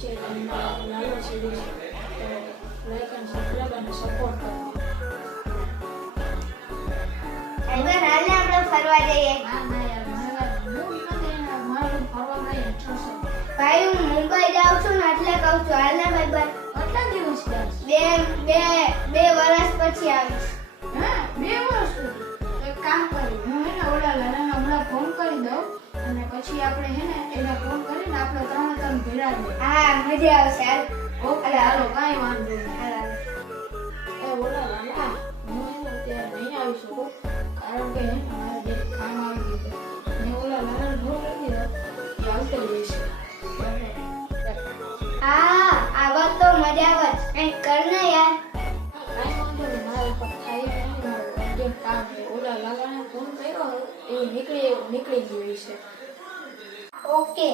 નીચે લાલો સીડી છે તો લાઈક અને સબસ્ક્રાઇબ અને સપોર્ટ કરો. ભાઈબંધ હાલને આપણે ફરવા જઈએ. ના ના યાર હું નથી મારું ફરવા ગઈ છું. ભાઈ હું મુંબઈ જાઉં છું ને એટલે કહું છું હાલને ભાઈબંધ. કેટલા દિવસ ગયા? બે વર્ષ પછી આવીશ. હા 2 વર્ષ સુધી. એક કામ કરી હું હે ને ઓલા લાલાને હમણાં ફોન કરી દઉં અને પછી આપણે હે ને એને ફોન કરીને આપણે ત્રણ ભેળા દઈએ. હા મજા આવશે હાલ. ઓકે હાલો કાંઈ વાંધો નહીં. હાલ. એ ઓલા લાલા હું હે ને અત્યારે નહીં આવી શકું કારણ કે હે ને મારે જે કામ આવી ગયું છે. મેં ઓલા લાલાને ફોન કરી દીધો એ આવતો જ રહેશે. હા આવત તો મજા આવત. કંઈક કર ને યાર. કાંઈ વાંધો નહીં મારા ઉપર થાય નહીં મારું અર્જન્ટ કામ છે. ઓલા લાલાને ફોન કર્યો એ નીકળી ગયું છે. ઓકે.